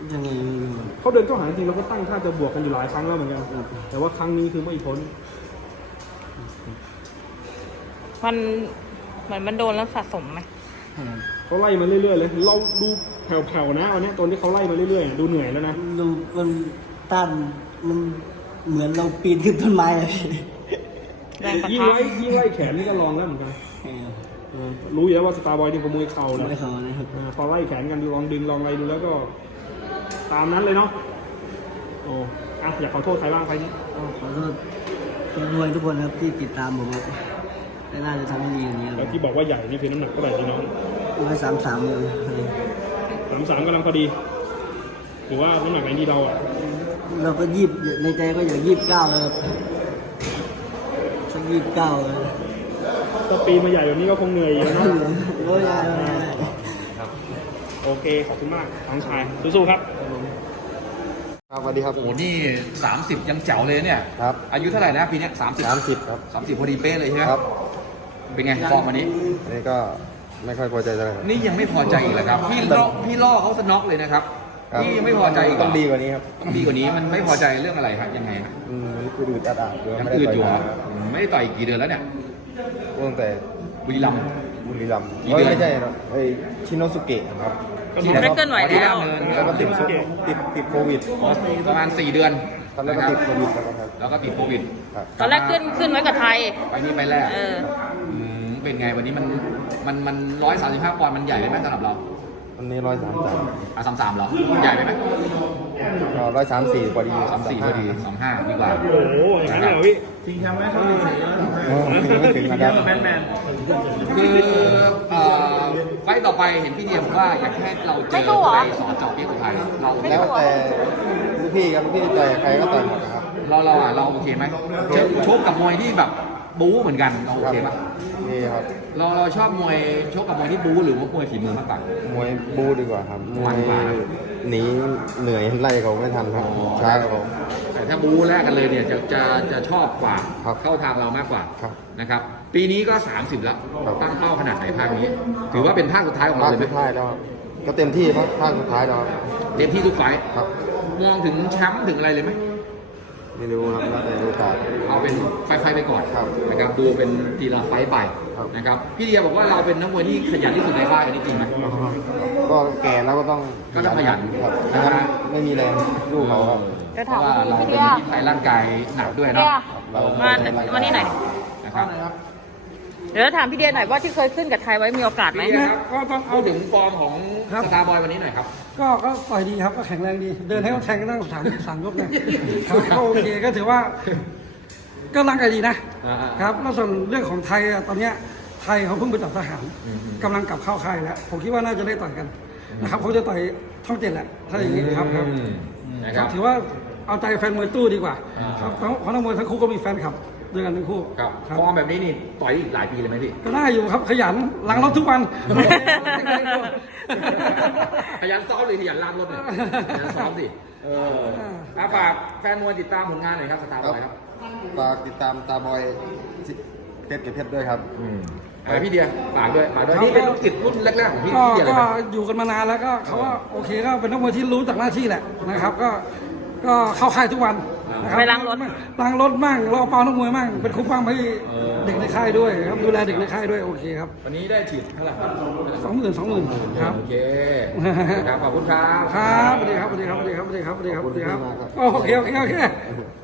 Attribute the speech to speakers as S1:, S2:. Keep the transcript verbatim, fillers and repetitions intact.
S1: ยังไง
S2: เขาเดินเข้าหาจริงเราก็ตั้งท่าจะบวกกันอยู่หลายครั้งแล้วเหมือนกันแต่ว่าครั้งนี้คือไม่พ้น
S3: มันเหมือนมันโดนแล้วสะสมไหม
S2: เขาไล่มาเรื่อยๆเลยเราดูแผ่วๆนะวันนี้ตอนที่เขาไล่มาเรื่อยๆดูเหนื่อยแล้วนะ
S1: ดูมันต้านมันเหมือนเราปีนขึ้นต้นไม้เลย
S2: ยิ่งไล่ยิ่งไล่แขนนี่ก็ลองแล้วเหมือนกันรู้อยู่แล้วว่าสตาร์บอยที่ขโมยเข่าแล้วพอไล่แขนกันดูลองดึงลองอะไรดูแล้วก็ตามนั้นเลยเนาะโอ้อะอยากขอโทษใครบ้างใครนี้
S1: ขอโทษแฟนมวยทุกคนครับที่ติดตามผมครับและน่าจะทำให้ดีอย่างนี้ครับ
S2: ที่บอกว่าใหญ่นี่คือน้ำหนักเท่าไหร่พี่น้อง
S1: ร้อยสามสามเลย
S2: สามสามกำลังพอดีหรือว่าน้ำหนักไหนที่เราอ่ะ
S1: เราก็ยีบในใจก็อยากยีบเก้าเลยครับสักยีบเก้าเลย
S2: ถ้าปีมาใหญ่แบบนี้ก็คงเหนื่อยอยู่เนาะ
S1: โอ้ย
S2: ครับโอเคขอบคุณมากน้องชายสู้ๆครับ
S4: ครับสวัสดีครับ
S5: โอ้นี่สามสิบยังเจ๋วเลยเนี่ย
S4: ครับ
S5: อายุเท่าไหร่นะปีนี้สามสิบ
S4: สามสิบครับ
S5: สามสิบพอดีเป๊ะเลยใช่ไหม
S4: ครับ
S5: เป็นไงฟอร์มวันนี้
S4: นี่ก็ไม่ค่อยพอใจเท่าไหร่
S5: นี่ยังไม่พอใจอีกเหรอครับพี่ล่อพี่ล่อเขาสน็อกเลยนะครับพี่ยังไม่พอใจอีก
S4: ต้องดีกว่านี้ครับ
S5: ต้องดีกว่านี้มันไม่พอใจเรื่องอะไรครับยังไง
S4: อืมมันคืออืดอัดอัด
S5: ยังอืดอยู่ไม่ได้ต่อยกี่เดือนแล้วเนี่ย
S4: ตั้งแต่
S5: บุรีรัมย์
S4: บุรีรัมย์ไม่ใช่เนาะไอชิโนสุเกะครับ
S3: ที่ได้เกินไหวแล้ว
S4: แล้วก็ติดติดติดโควิด
S5: ประมาณสี่เดือน
S4: แล้วก็ติดโควิด
S5: แล้วก็ติดโควิด
S3: ตอนแรกขึ้นขึ้นไว้กับไทย
S5: ไปนี่ไปแรกเป็นไงวันนี้มันมันมันร้อยสามสิบห้าปอนด์มันใหญ่ไหมสำหรับเรา
S4: วันนี้ร้อยสามสาม
S5: อ่ะสามสามเหรอใหญ่ไหม
S4: ร้อยสามสี่พอดี
S5: สามสี่พอดีสองห้าดีกว่า
S2: โอ้โหอย่างนั้นเหรอพี่
S4: จริงทำไหมครับไม่ถึงนะครับ
S5: แมนแมนคือไฟต่อไปเห็นพี่เดียบอกว่าอยากให้เราเจอไปสอนจอบพี่กุไทยเรา
S4: แล้วแต่ลูกพี่ครับพี่ต่อยใครก็ต่อยหมดครับ
S5: เราเราอ่ะเราโอเคไหมชกกับมวยที่แบบบู๊เหมือนกันเราโอเคป่ะ
S4: นี่ครับ
S5: เราเราชอบมวยชกกับมวยที่บู๊หรือว่ามวยฝีมือมากกว่าม
S4: วยบู๊ดีกว่าครับมวยหนีเหนื่อยไล่เขาไม่ทันครับช้าเขา
S5: แต่ถ้าบู๊แรกกันเลยเนี่ยจะจะจะชอบกว่าเข้าทางเรามากกว่านะครับปีนี้ก็สามสิบแล้วตั้งเป้าขนาดไหนภาคนี้ถือว่าเป็นภาคสุดท้ายของเราเลยไหม
S4: ภาคสุดท้ายแล้วก็เต็มที่ภาคภาคสุดท้ายแล้ว
S5: เต็มที่ทุกไฟ
S4: ครับ
S5: มองถึงแชมป์ถึงอะไรเลยไหม
S4: ไม่รู้ครับแล้วแต่โอกาส
S5: เอาเป็นไฟไฟไปก่อนนะครับดูเป็นทีละไฟไปนะครับพี่เดียบอกว่าเราเป็นนักมวยที่ขยันที่สุดในค่ายอันนี้จริงไหม
S4: ก็แก่แล้วก็ต้อง
S5: ก็ต้องขยัน
S4: ครับนะครับไม่มีแรงสู้เขาครับ
S3: เพราะ
S5: ว่าเราเป็นที่ไทยร่างกายหนักด้วยเนาะ
S3: มามานี่ไหนนะครับเดี๋ยวถามพี่เดียหน่อยว่าที่เคยขึ้นกับไทยไว้มีโอกาสไหม
S5: ครับก็ต้องเอาถึงฟอร์มของสตาร์บอยวันนี้หน่อยครับ
S6: ก็ก็ต่อยดีครับก็แข็งแรงดีเดินให้เขาแทงกันตั้งสามสามยกเลยครับก็โอเคก็ถือว่าก็ร่างกายดีนะครับแล้วส่วนเรื่องของไทยตอนเนี้ยไทยเขาเพิ่งไปจับทหารกำลังกลับเข้าค่ายแล้วผมคิดว่าน่าจะได้ต่อยกันนะครับเขาจะต่อยช่องเจ็ดแหละถ้าอย่างนี้ครับครับถือว่าเอาใจแฟนมวยตู้ดีกว่าครับเพราะนักมวยทั้งคู่ก็มีแฟนคลับด้วยกันทั้งคู่
S5: ครับฟอร์มแบบนี้นี่ต่อยอีกหลายปีเลยไหมพี่
S6: ก็ได้อยู่ครับขยันล้างรถทุกวัน
S5: ขยันซ้อมหรือขยันล้างรถเนี่ยขยันซ้อมสิเออฝากแฟนมวยติดตามผลงานหน่อยครับสตาร์บอยครับ
S4: ฝากติดตามตาบอยเพชรกับเพชรด้วยครับ
S5: ไอพี่เดียฝากด้วยฝากด้วยนี่เป็นลูกศิษย์รุ่นแรกๆของพี่เดียเลย
S6: ก็อยู่กันมานานแล้วก็เขาว่าโอเคก็เป็นนักมวยที่รู้จากหน้าที่แหละนะครับก็ก็เข้าค่ายทุกวัน
S3: ไปล้างรถ
S6: ล้างรถมั่งรอเปล่านักมวยมั่งเป็นคุ้มปั้มให้เด็กในค่ายด้วยครับดูแลเด็กในค่ายด้วยโอเคครับ
S5: วันนี้ได้ฉีดเท่าไหร่ครับ
S6: สองหมื่นสองหมื่นครับ
S5: โอเคครับขอบคุณครับ
S6: ครับสวัสดีครับสวัสดีครับสวัสดีครับสวัสดีครับสวัสดีครับโอเคโอเคโอเค